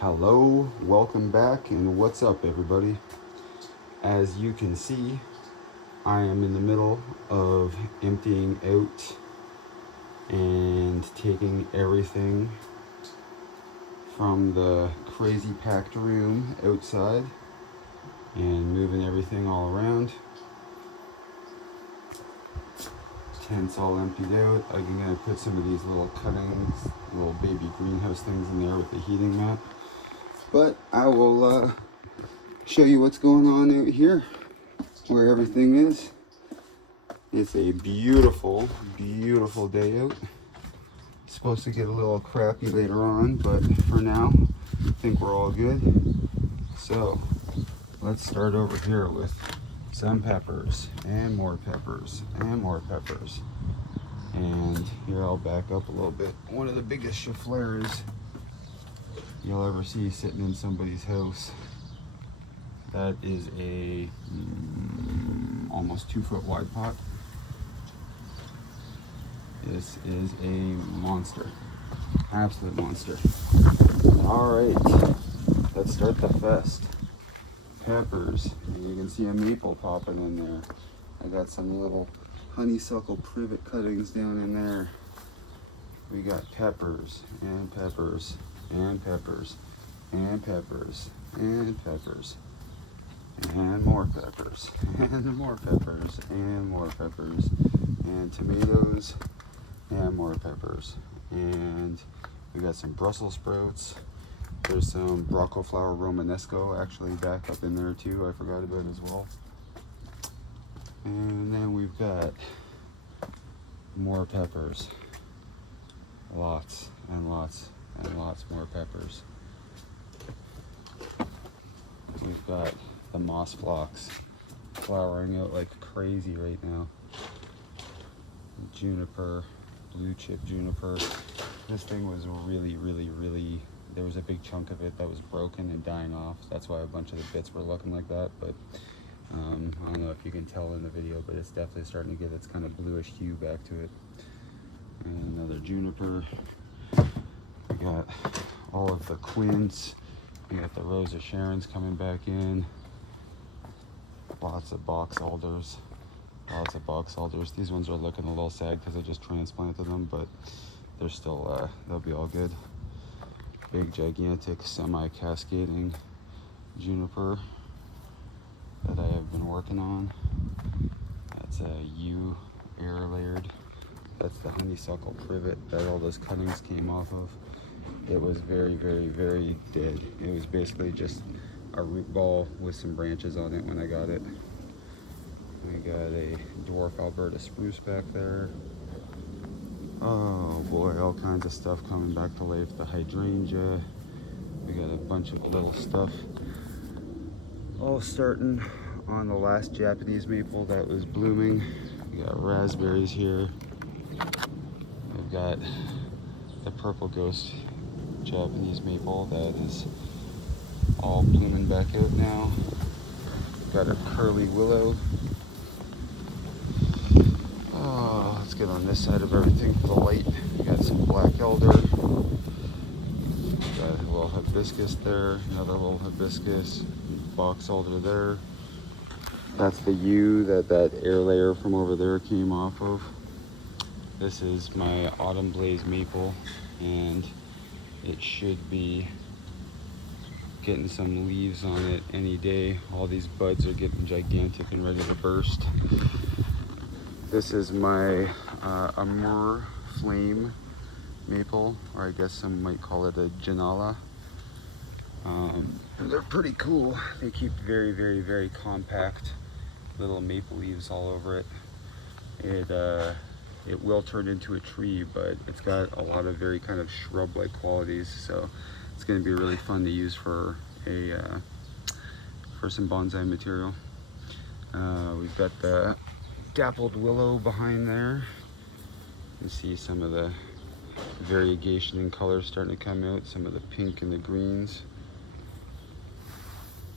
Hello, welcome back, and what's up, everybody? As you can see, I am in the middle of emptying out and taking everything from the crazy packed room outside and moving everything all around. Tent's all emptied out. I'm gonna put some of these little cuttings, little baby greenhouse things in there with the heating mat. But I will show you what's going on out here, where everything is. It's a beautiful, beautiful day out. It's supposed to get a little crappy later on, but for now, I think we're all good. So let's start over here with some peppers and more peppers and more peppers. And here I'll back up a little bit. One of the biggest chifleurs you'll ever see sitting in somebody's house. That is a almost 2-foot wide pot. This is a monster, absolute monster. All right, let's start the fest. Peppers, and you can see a maple popping in there. I got some little honeysuckle privet cuttings down in there. We got peppers and peppers and peppers and peppers and peppers and more peppers and more peppers and more peppers and tomatoes and more peppers. And we got some Brussels sprouts. There's some Broccoflower Romanesco actually back up in there too, I forgot about as well. And then we've got more peppers. Lots and lots and lots more peppers. We've got the moss phlox flowering out like crazy right now. Juniper, blue chip juniper. This thing was really, there was a big chunk of it that was broken and dying off. That's why a bunch of the bits were looking like that. But I don't know if you can tell in the video, but it's definitely starting to get its kind of bluish hue back to it. And another juniper. We got all of the quince. We got the Rose of Sharon's coming back in. Lots of box alders. Lots of box alders. These ones are looking a little sad because I just transplanted them, but they're still, they'll be all good. Big, gigantic, semi-cascading juniper that I have been working on. That's a yew air layered. That's the honeysuckle privet that all those cuttings came off of. It was very dead. It was basically just a root ball with some branches on it when I got it. We got a dwarf Alberta spruce back there. Oh boy, all kinds of stuff coming back to life. The hydrangea. We got a bunch of little stuff. All starting on the last Japanese maple that was blooming. We got raspberries here. We've got the purple ghost Japanese maple that is all blooming back out now. Got a curly willow. Oh, let's get on this side of everything for the light. We got some black elder. Got a little hibiscus there, another little hibiscus, box elder there. That's the yew that air layer from over there came off of. This is my autumn blaze maple, and it should be getting some leaves on it any day. All these buds are getting gigantic and ready to burst. This is my Amur flame maple, or I guess some might call it a Janala. They're pretty cool. They keep very compact little maple leaves all over it. It will turn into a tree, but it's got a lot of very kind of shrub-like qualities, so it's going to be really fun to use for some bonsai material. We've got the dappled willow behind there. You can see some of the variegation in colors starting to come out, some of the pink and the greens.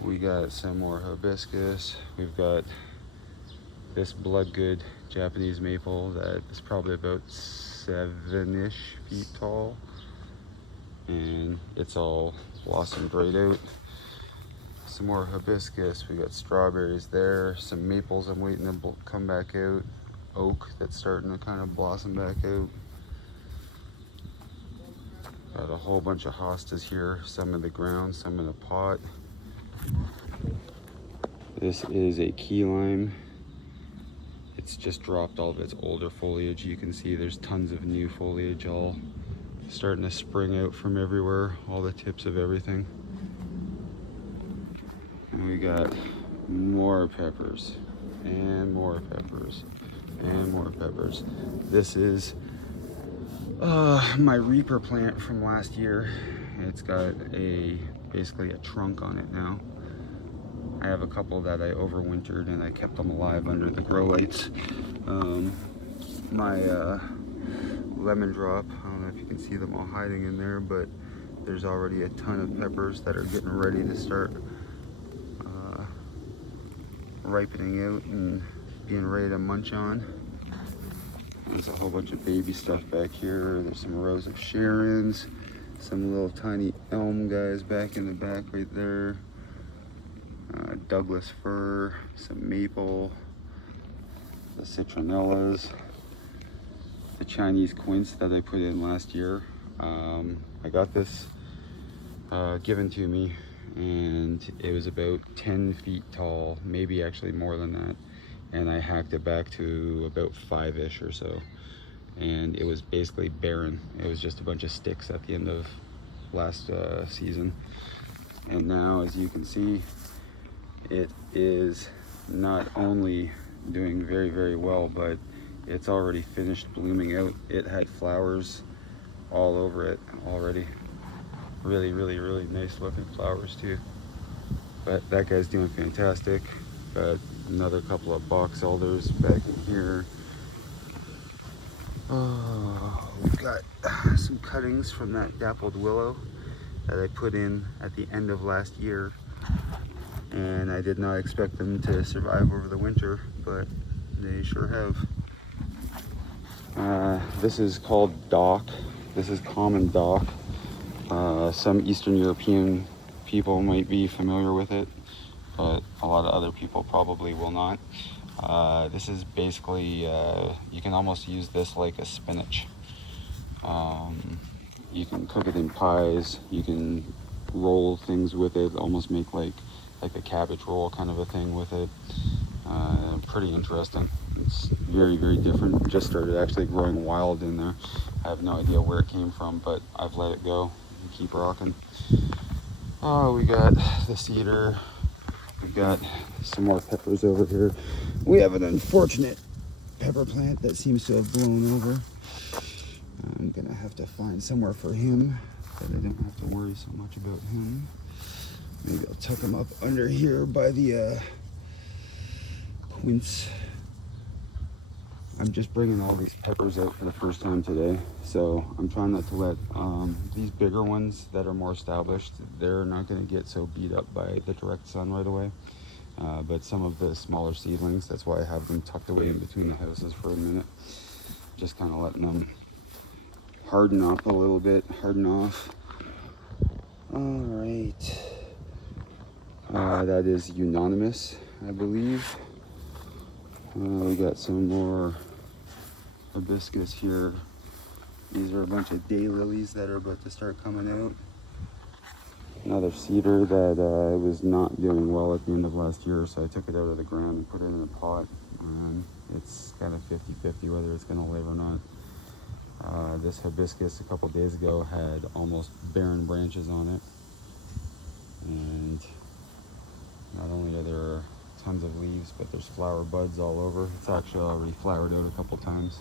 We got some more hibiscus. We've got this bloodgood Japanese maple that is probably about 7-ish feet tall. And and it's all blossomed right out. Some more hibiscus. We got strawberries there. Some maples I'm waiting to come back out. Oak that's starting to kind of blossom back out. Got a whole bunch of hostas here. Some in the ground, some in a pot. This is a key lime. It's just dropped all of its older foliage. You can see there's tons of new foliage all starting to spring out from everywhere, all the tips of everything. And we got more peppers and more peppers and more peppers. This is my Reaper plant from last year. It's got basically a trunk on it now. I have a couple that I overwintered and I kept them alive under the grow lights. My lemon drop, I don't know if you can see them all hiding in there, but there's already a ton of peppers that are getting ready to start ripening out and being ready to munch on. There's a whole bunch of baby stuff back here. There's some rows of Sharons, some little tiny elm guys back in the back right there. Douglas fir, some maple, the citronellas, the Chinese quince that I put in last year. I got this given to me, and it was about 10 feet tall, maybe actually more than that, and I hacked it back to about 5-ish or so, and it was basically barren. It was just a bunch of sticks at the end of last season, and now, as you can see, it is not only doing very, very well, but it's already finished blooming out. It had flowers all over it already. Really, really, really nice looking flowers too. But that guy's doing fantastic. Got another couple of box elders back in here. Oh, we've got some cuttings from that dappled willow that I put in at the end of last year. And I did not expect them to survive over the winter, but they sure have. This is called dock. This is common dock. Some Eastern European people might be familiar with it, but a lot of other people probably will not. This is basically, you can almost use this like a spinach. You can cook it in pies, you can roll things with it, almost make like a cabbage roll kind of a thing with it. Pretty interesting. It's very, very different. Just started actually growing wild in there. I have no idea where it came from, but I've let it go and keep rocking. Oh, we got the cedar. We've got some more peppers over here. We have an unfortunate pepper plant that seems to have blown over. I'm gonna have to find somewhere for him that I don't have to worry so much about him. Maybe I'll tuck him up under here by the quince. I'm just bringing all these peppers out for the first time today, so I'm trying not to let these bigger ones that are more established, they're not going to get so beat up by the direct sun right away. But some of the smaller seedlings, that's why I have them tucked away in between the houses for a minute. Just kind of letting them harden up a little bit, harden off. All right. That is unanimous, I believe. We got some more hibiscus here. These are a bunch of daylilies that are about to start coming out. Another cedar that was not doing well at the end of last year, so I took it out of the ground and put it in a pot. And it's kind of 50-50 whether it's going to live or not. This hibiscus a couple days ago had almost barren branches on it. And not only are there tons of leaves, but there's flower buds all over. It's actually already flowered out a couple times.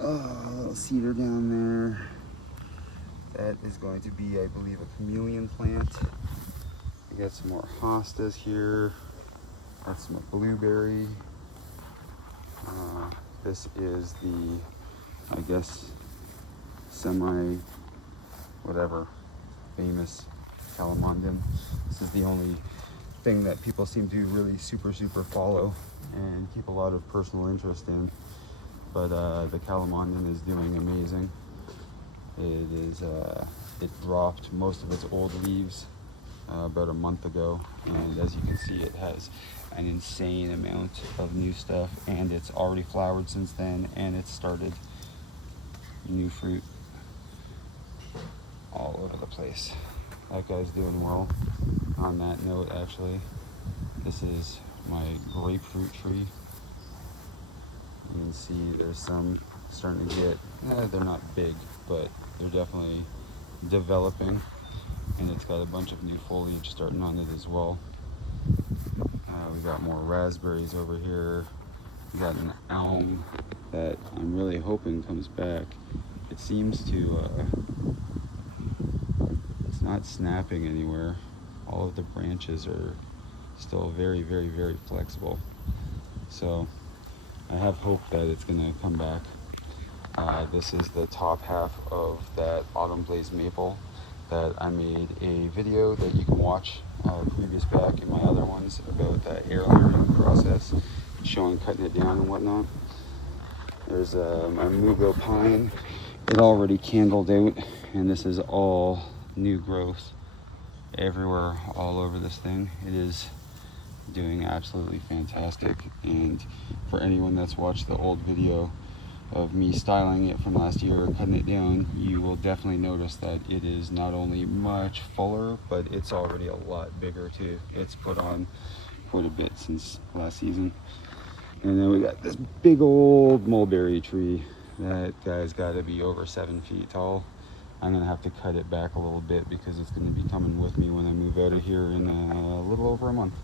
Oh, a little cedar down there. That is going to be, I believe, a chameleon plant. We got some more hostas here. That's some blueberry. This is the, I guess, whatever, famous calamondin. This is the only thing that people seem to really super follow and keep a lot of personal interest in, but the calamondin is doing amazing. It dropped most of its old leaves about a month ago, and as you can see, it has an insane amount of new stuff, and it's already flowered since then, and it's started new fruit all over the place. That guy's doing well. On that note, actually, this is my grapefruit tree. You can see there's some starting to get, they're not big, but they're definitely developing, and it's got a bunch of new foliage starting on it as well. We got more raspberries over here. We got an elm that I'm really hoping comes back. It seems to, it's not snapping anywhere. All of the branches are still very, very, very flexible. So I have hope that it's gonna come back. This is the top half of that autumn blaze maple that I made a video that you can watch previous back in my other ones about the air layering process, showing cutting it down and whatnot. There's my mugo pine. It already candled out, and this is all new growth everywhere, all over this thing. It is doing absolutely fantastic, and for anyone that's watched the old video of me styling it from last year, cutting it down, you will definitely notice that it is not only much fuller, but it's already a lot bigger too. It's put on quite a bit since last season. And then we got this big old mulberry tree. That guy's got to be over 7 feet tall. I'm gonna have to cut it back a little bit because it's gonna be coming with me when I move out of here in a little over a month.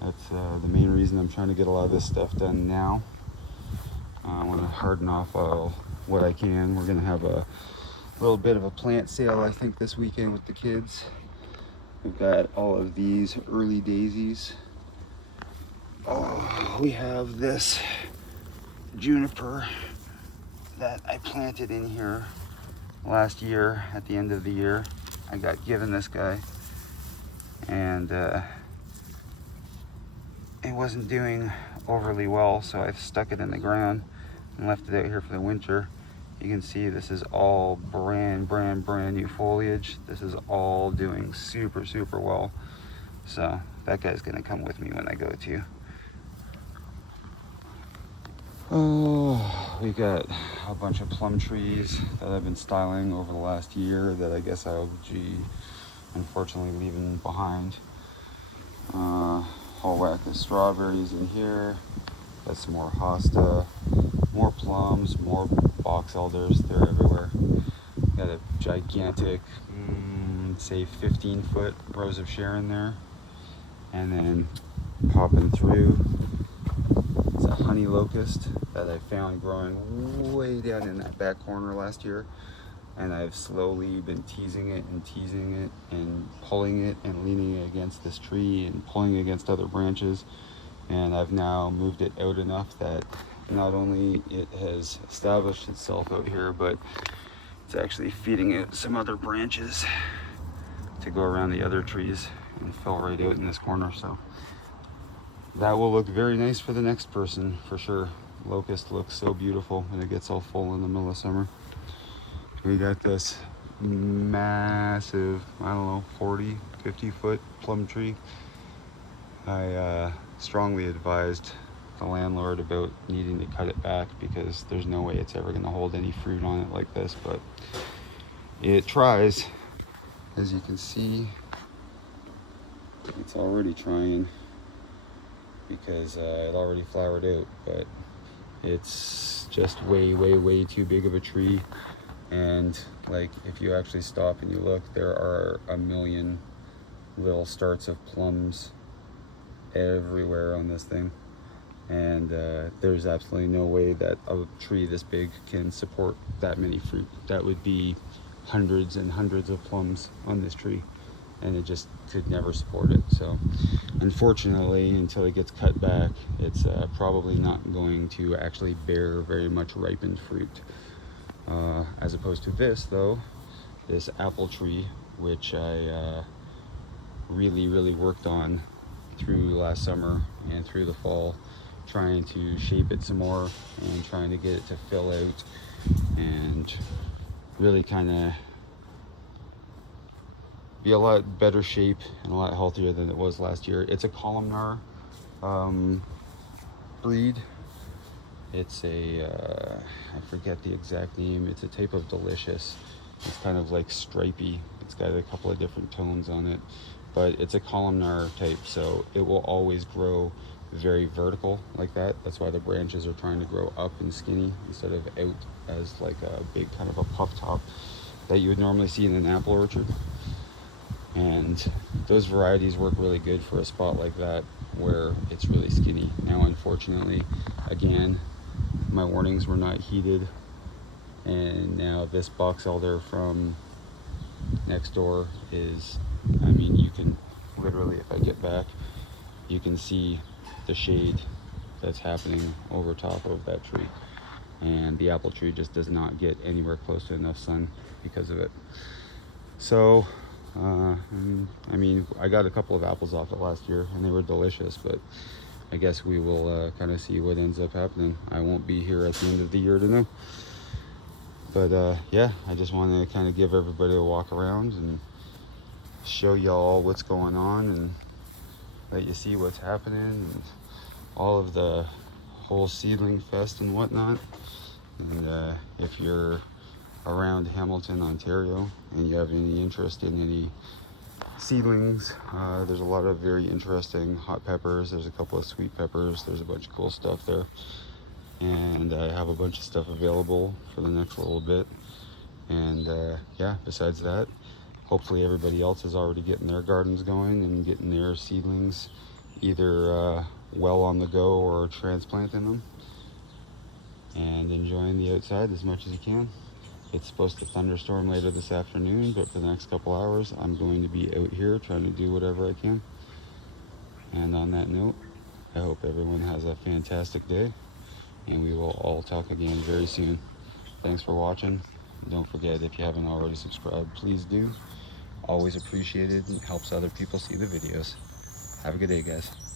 That's the main reason I'm trying to get a lot of this stuff done now. I want to harden off what I can. We're going to have a little bit of a plant sale, I think, this weekend with the kids. We've got all of these early daisies. Oh, we have this juniper that I planted in here last year at the end of the year. I got given this guy, and it wasn't doing overly well, so I stuck it in the ground and left it out here for the winter. You can see this is all brand new foliage. This is all doing super well. So that guy's gonna come with me when I go too. Oh, we got a bunch of plum trees that I've been styling over the last year that I guess I'll be unfortunately leaving behind. Whole whack of strawberries in here. Got some more hosta, more plums, more box elders. They're everywhere. Got a gigantic, say 15-foot rose of Sharon there. And then popping through, it's a honey locust that I found growing way down in that back corner last year. And I've slowly been teasing it and pulling it and leaning it against this tree and pulling it against other branches. And I've now moved it out enough that not only it has established itself out here, but it's actually feeding it some other branches to go around the other trees and fill right out in this corner. So that will look very nice for the next person for sure. Locust looks so beautiful when it gets all full in the middle of summer. We got this massive, I don't know, 40-50 foot plum tree. I strongly advised the landlord about needing to cut it back because there's no way it's ever going to hold any fruit on it like this, but it tries. As you can see, it's already trying because it already flowered out, but it's just way too big of a tree. And like, if you actually stop and you look, there are a million little starts of plums everywhere on this thing, and there's absolutely no way that a tree this big can support that many fruit. That would be hundreds and hundreds of plums on this tree, and it just could never support it. So unfortunately, until it gets cut back, it's probably not going to actually bear very much ripened fruit. As opposed to this though, this apple tree, which I really worked on through last summer and through the fall, trying to shape it some more and trying to get it to fill out and really kind of be a lot better shape and a lot healthier than it was last year. It's a columnar breed. It's a I forget the exact name. It's a type of delicious. It's kind of like stripy. It's got a couple of different tones on it, but it's a columnar type, so it will always grow very vertical like that. That's why the branches are trying to grow up and skinny instead of out as like a big kind of a puff top that you would normally see in an apple orchard. And those varieties work really good for a spot like that where it's really skinny. Now, unfortunately, again, my warnings were not heeded, and now this box elder from next door is, I mean, you can literally, if I get back, you can see the shade that's happening over top of that tree, and the apple tree just does not get anywhere close to enough sun because of it. So I mean, I got a couple of apples off it last year and they were delicious, but I guess we will kind of see what ends up happening. I won't be here at the end of the year to know. But yeah, I just want to kind of give everybody a walk around and show y'all what's going on and let you see what's happening and all of the whole seedling fest and whatnot. And if you're around Hamilton, Ontario, and you have any interest in any seedlings, there's a lot of very interesting hot peppers. There's a couple of sweet peppers. There's a bunch of cool stuff there, and I have a bunch of stuff available for the next little bit. And yeah, besides that, hopefully everybody else is already getting their gardens going and getting their seedlings either well on the go or transplanting them and enjoying the outside as much as you can. It's supposed to thunderstorm later this afternoon, but for the next couple hours, I'm going to be out here trying to do whatever I can. And on that note, I hope everyone has a fantastic day, and we will all talk again very soon. Thanks for watching. Don't forget, if you haven't already subscribed, please do. Always appreciated and helps other people see the videos. Have a good day, guys.